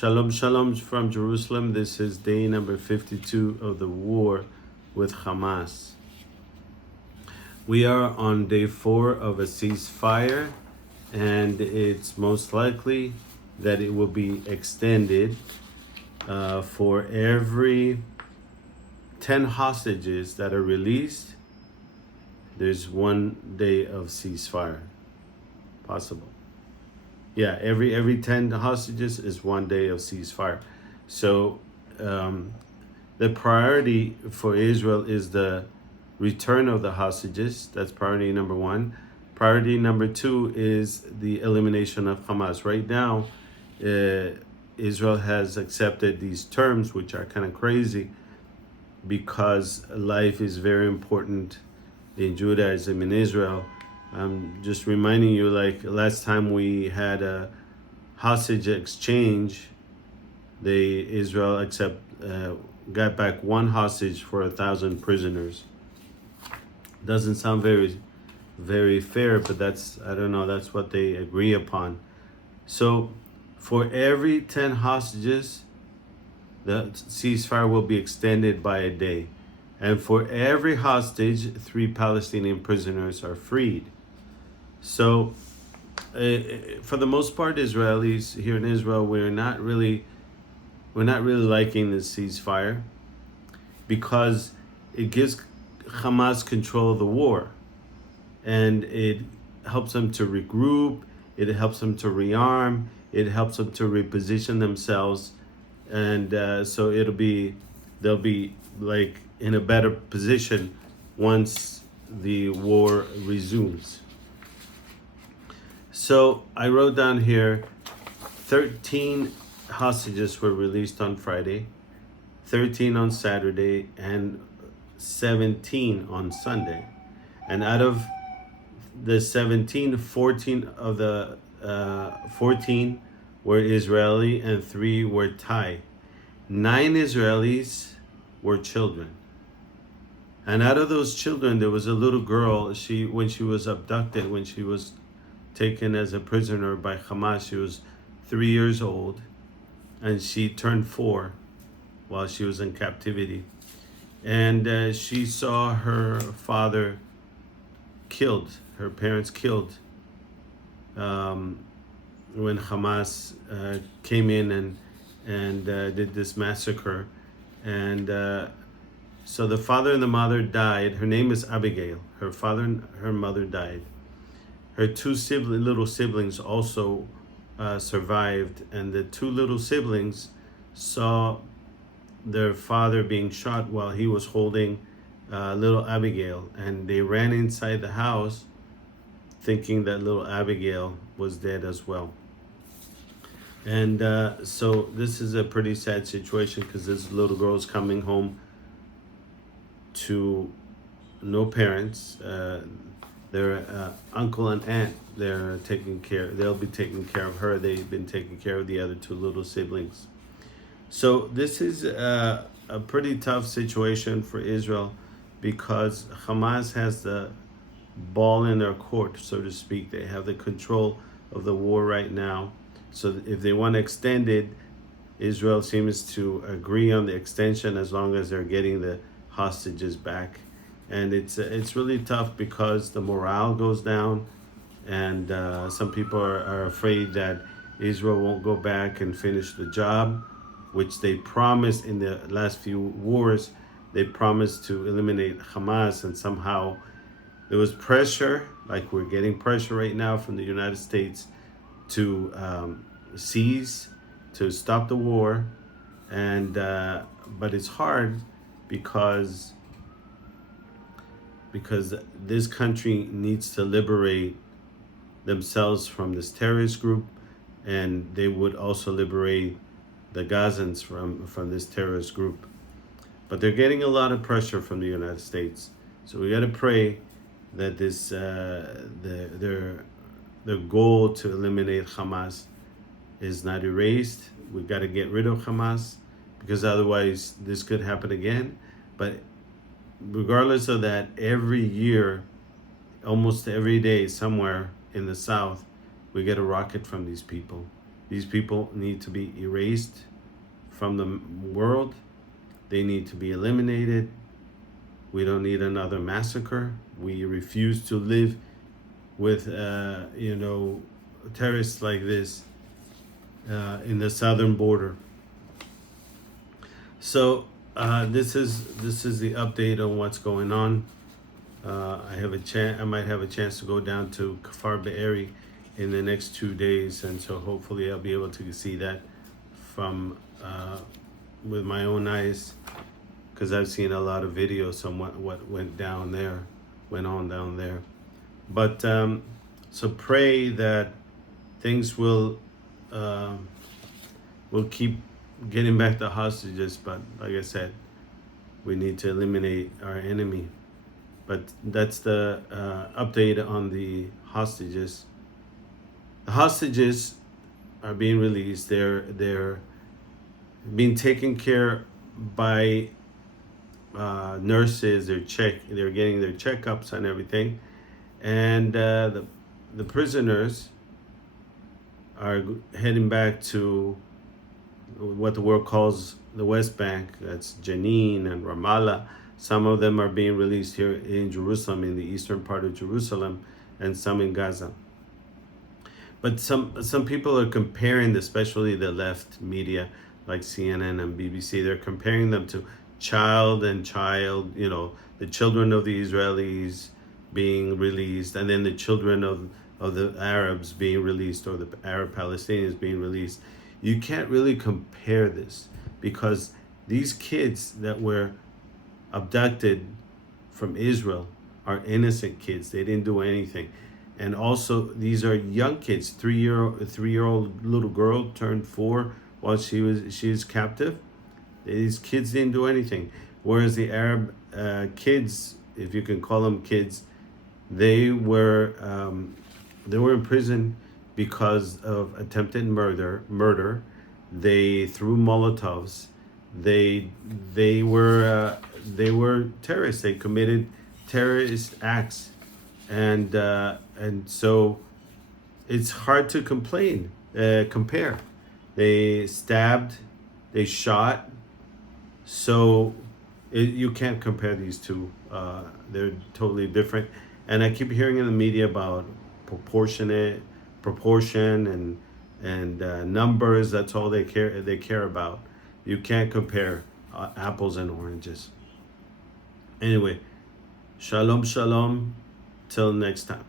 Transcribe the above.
Shalom, shalom from Jerusalem. This is day number 52 of the war with Hamas. We are on day 4 of a ceasefire, and it's most likely that it will be extended for every 10 hostages that are released. There's 1 day of ceasefire possible. Yeah, every 10 hostages is 1 day of ceasefire. So the priority for Israel is the return of the hostages. That's priority number 1. Priority number 2 is the elimination of Hamas. Right now, Israel has accepted these terms, which are kind of crazy, because life is very important in Judaism in Israel. I'm just reminding you, like last time we had a hostage exchange, Israel got back 1 hostage for 1,000 prisoners. Doesn't sound very fair, but that's what they agree upon. So for every 10 hostages, the ceasefire will be extended by a day. And for every hostage, 3 Palestinian prisoners are freed. So, for the most part, Israelis here in Israel, we're not really liking this ceasefire, because it gives Hamas control of the war, and it helps them to regroup. It helps them to rearm. It helps them to reposition themselves, and so they'll be like in a better position once the war resumes. So I wrote down here 13 hostages were released on Friday, 13 on Saturday, and 17 on Sunday. And out of the 17, 14 of the 14 were Israeli and 3 were Thai. 9 Israelis were children. And out of those children, there was a little girl. When she was abducted, when she was taken as a prisoner by Hamas, she was 3 years old, and she turned 4 while she was in captivity. And she saw her father killed, her parents killed, when Hamas came in and did this massacre. And so the father and the mother died. Her name is Abigail. Her father and her mother died. Her 2 little siblings also survived, and the 2 little siblings saw their father being shot while he was holding little Abigail, and they ran inside the house thinking that little Abigail was dead as well. And so this is a pretty sad situation, because this little girl is coming home to no parents. Their uncle and aunt, they'll be taking care of her. They've been taking care of the other 2 little siblings. So this is a pretty tough situation for Israel, because Hamas has the ball in their court, so to speak. They have the control of the war right now. So if they want to extend it, Israel seems to agree on the extension as long as they're getting the hostages back. And it's really tough, because the morale goes down, and some people are afraid that Israel won't go back and finish the job, which they promised in the last few wars. They promised to eliminate Hamas, and somehow there was pressure, like we're getting pressure right now from the United States, to stop the war, and but it's hard because this country needs to liberate themselves from this terrorist group, and they would also liberate the Gazans from this terrorist group. But they're getting a lot of pressure from the United States. So we got to pray that this their goal to eliminate Hamas is not erased. We got to get rid of Hamas, because otherwise this could happen again. But regardless of that, every year, almost every day, somewhere in the South, we get a rocket from these people. These people need to be erased from the world. They need to be eliminated. We don't need another massacre. We refuse to live with, terrorists like this in the southern border. So this is the update on what's going on. I might have a chance to go down to Kfar Be'eri in the next 2 days, and so hopefully I'll be able to see that from with my own eyes, because I've seen a lot of videos on what went on down there. But so pray that things will keep getting back the hostages. But like I said, we need to eliminate our enemy. But that's the update on the hostages. The hostages are being released. They're being taken care by nurses. They're getting their checkups and everything, and the prisoners are heading back to what the world calls the West Bank. That's Jenin and Ramallah. Some of them are being released here in Jerusalem, in the eastern part of Jerusalem, and some in Gaza. But some people are comparing, especially the left media like CNN and BBC, they're comparing them to child, the children of the Israelis being released, and then the children of the Arabs being released, or the Arab Palestinians being released. You can't really compare this, because these kids that were abducted from Israel are innocent kids. They didn't do anything. And also, these are young kids. A 3-year-old little girl turned 4 while she is captive. These kids didn't do anything. Whereas the Arab kids, if you can call them kids, they were in prison because of attempted murder. They threw Molotovs. They were terrorists. They committed terrorist acts, and so it's hard to compare. They stabbed, they shot, so you can't compare these two. They're totally different. And I keep hearing in the media about proportion and numbers. That's all they care about. You can't compare apples and oranges. Anyway, shalom, till next time.